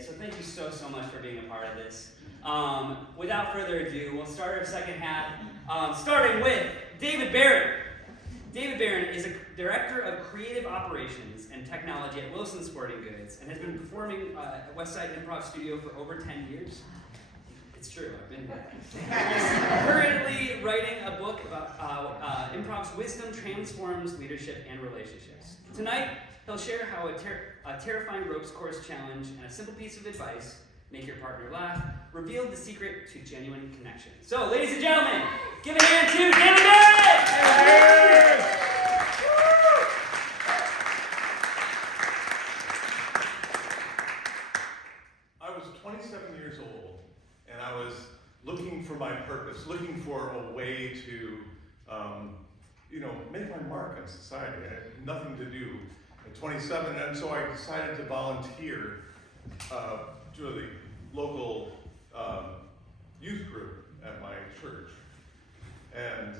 it. So thank you so much for being a part of this. Without further ado, we'll start our second half, starting with David Barron. David Barron is a Director of Creative Operations and Technology at Wilson Sporting Goods and has been performing at Westside Improv Studio for over 10 years. It's true, I've been here. He's currently writing a book about improv's wisdom transforms leadership and relationships. Tonight, he'll share how a terrifying ropes course challenge and a simple piece of advice, make your partner laugh, revealed the secret to genuine connection. So, ladies and gentlemen, give a hand to David Barron! I was 27 years old, and I was looking for my purpose, looking for a way to, make my mark on society. I had nothing to do at 27, and so I decided to volunteer to the local youth group at my church. And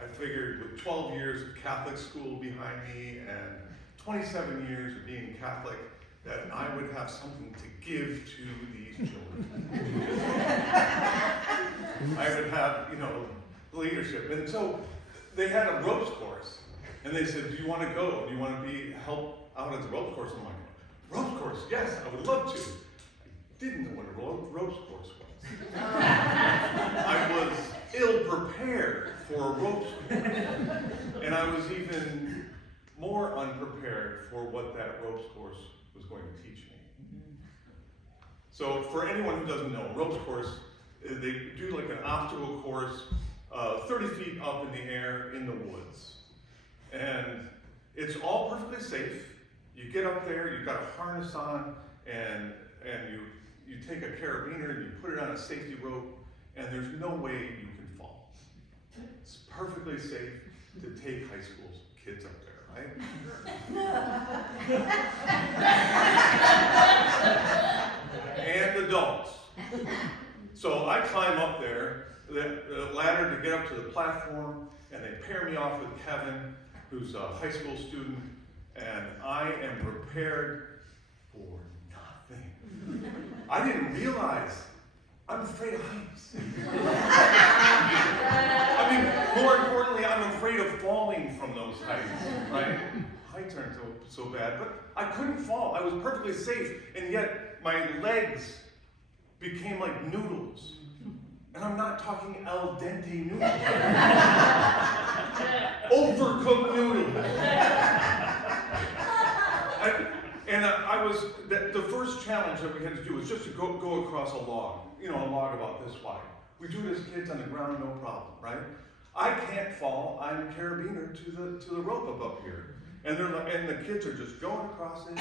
I figured with 12 years of Catholic school behind me and 27 years of being Catholic, that I would have something to give to these children. I would have, leadership. And so they had a ropes course, and they said, do you want to go? Do you want to help out at the ropes course? I'm like, ropes course? Yes, I would love to. I didn't know what a ropes course was. I was ill-prepared for a ropes course. And I was even more unprepared for what that ropes course was going to teach me. So for anyone who doesn't know, ropes course, they do like an obstacle course 30 feet up in the air in the woods. And it's all perfectly safe. You get up there, you've got a harness on, and you take a carabiner and you put it on a safety rope, and there's no way you can fall. It's perfectly safe to take high school kids up there, right? And adults. So I climb up there, the ladder to get up to the platform, and they pair me off with Kevin, who's a high school student, and I am prepared for nothing. I didn't realize I'm afraid of heights. I mean, more importantly, I'm afraid of falling from those heights, right? Heights aren't so bad, but I couldn't fall. I was perfectly safe, and yet my legs became like noodles. And I'm not talking al dente noodles. Overcooked noodles. The first challenge that we had to do was just to go across a log, a log about this wide. We do it as kids on the ground, no problem, right? I can't fall. I'm carabiner to the rope up here. And the kids are just going across it.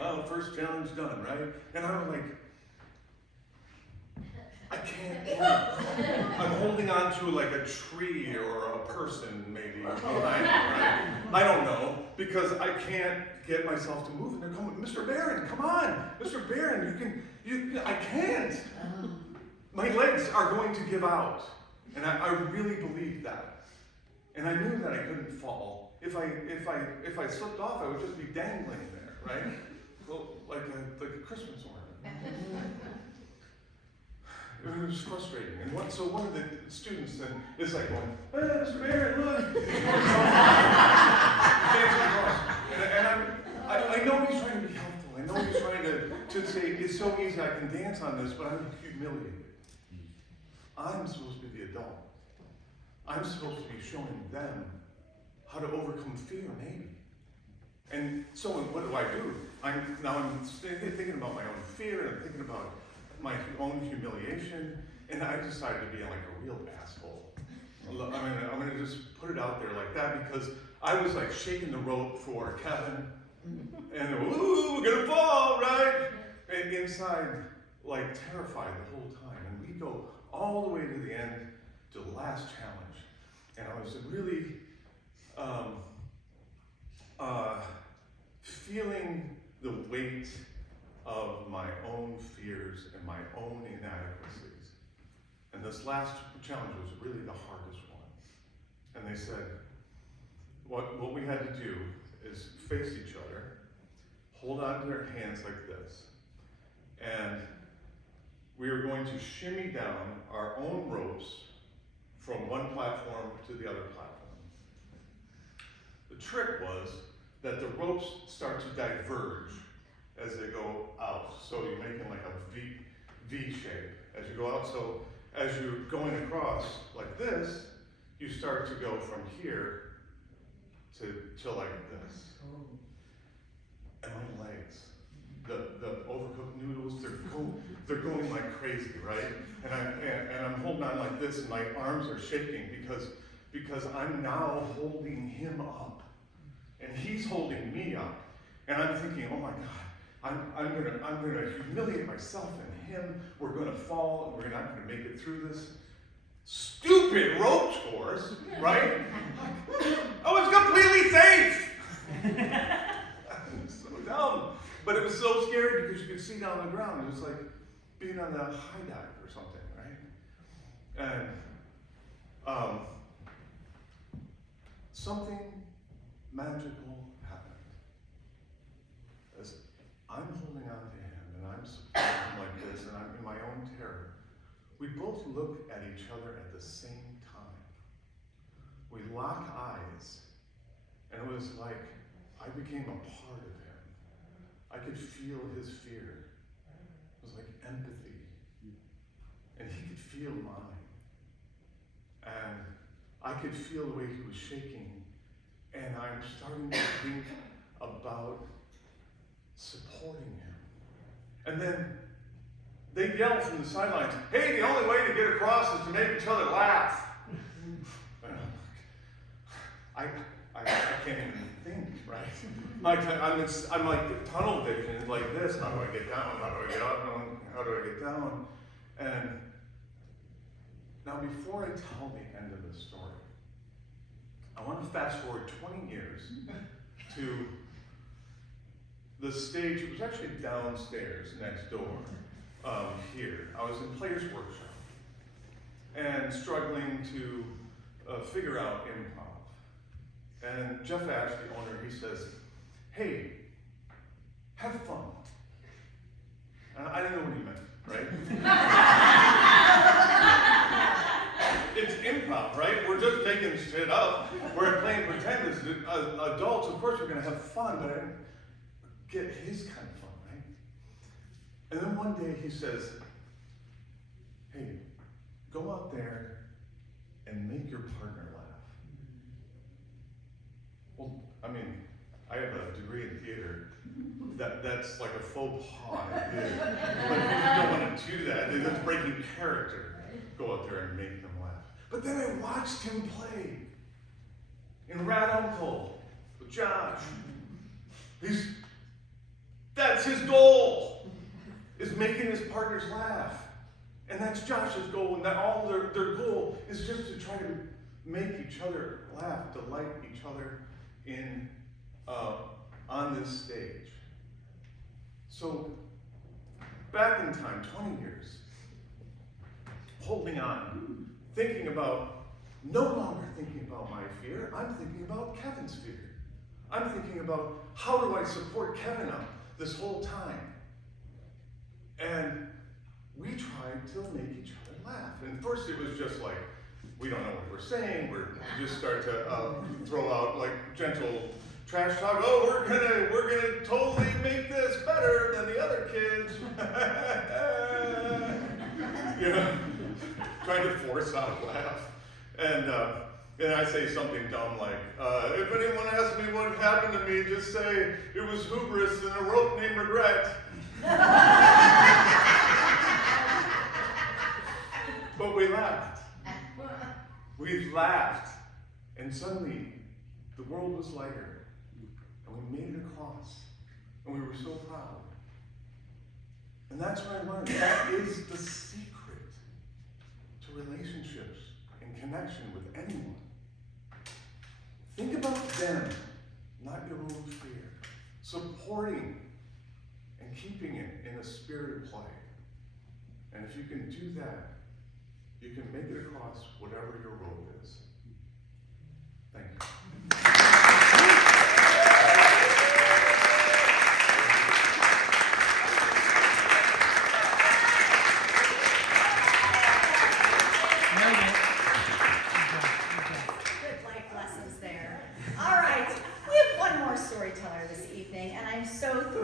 Oh, first challenge done, right? And I'm like, I can't do it. I'm holding on to like a tree or a person maybe behind me, right? I don't know, because I can't get myself to move. And they're coming, Mr. Barron, come on. Mr. Barron, I can't. My legs are going to give out. And I really believed that. And I knew that I couldn't fall. If I slipped off, I would just be dangling there, right? Well, like a Christmas ornament. It was frustrating. And so one of the students then is like going, hey, Mr. Barron, look. And I know he's trying to be helpful. I know he's trying to say, it's so easy, I can dance on this, but I'm humiliated. I'm supposed to be the adult. I'm supposed to be showing them how to overcome fear, maybe. And so what do? I'm thinking about my own fear, and I'm thinking about my own humiliation, and I decided to be like a real asshole. I'm going to just put it out there like that, because I was like shaking the rope for Kevin, and ooh, we're going to fall, right? And inside, like terrified the whole time. And we go all the way to the end, to the last challenge. And I was really feeling the weight of my own fears and my own inadequacies. And this last challenge was really the hardest one. And they said, what we had to do is face each other, hold on to their hands like this, And we are going to shimmy down our own ropes from one platform to the other platform. The trick was that the ropes start to diverge as they go out. So you're making like a V shape as you go out. So as you're going across like this, you start to go from here to like this. And my legs, the overcooked noodles, they're going like crazy, right? And I'm holding on like this, and my arms are shaking because I'm now holding him up, and he's holding me up, and I'm thinking, oh my God, I'm gonna humiliate myself and him. We're gonna fall, and we're not gonna make it through this stupid ropes course, right? I was completely safe. So dumb. But it was so scary because you could see down the ground. It was like being on a high dive or something, right? And something magical happened. As I'm holding on to him and I'm supporting him like this and I'm in my own terror, we both look at each other at the same time. We lock eyes, and it was like I became a part of him. I could feel his fear. It was like empathy. And he could feel mine. And I could feel the way he was shaking. And I'm starting to think about supporting him. And then they yell from the sidelines, hey, the only way to get across is to make each other laugh. I can't even think, right? I'm like tunnel vision, like this. How do I get down? How do I get up? How do I get down? And now, before I tell the end of the story, I want to fast forward 20 years to the stage. It was actually downstairs next door here. I was in Players Workshop and struggling to figure out improv. And Jeff Ash, the owner, he says, hey, have fun. And I didn't know what he meant, right? It's improv, right? We're just making shit up. We're playing pretend as adults. Of course we're going to have fun, but I didn't get his kind of fun, right? And then one day he says, hey, go out there and make your partner laugh. Well, I mean, I have a degree in theater. That's like a faux pas. Like, you don't want to do that. That's breaking character. Go out there and make them laugh. But then I watched him play in Rat Uncle with Josh. That's his goal, is making his partners laugh. And that's Josh's goal, and that all their goal is just to try to make each other laugh, delight each other in on this stage. So back in time, 20 years, holding on, thinking about, no longer thinking about my fear, I'm thinking about Kevin's fear. I'm thinking about, how do I support Kevin up this whole time? And we tried to make each other laugh. And first it was just like, we don't know what we're saying, we just start to throw out like gentle trash talk. Oh, we're gonna totally make this better than the other kids. You know, trying to force out a laugh. And I say something dumb like, if anyone asks me what happened to me, just say it was hubris and a rope named regret. But we laughed. We laughed. And suddenly, the world was lighter. And we made it across. And we were so proud. And that's what I learned. That is the secret to relationships and connection with anyone. Think about them, not your own fear. Supporting and keeping it in a spirit of play. And if you can do that, you can make it across whatever your road is. Thank you.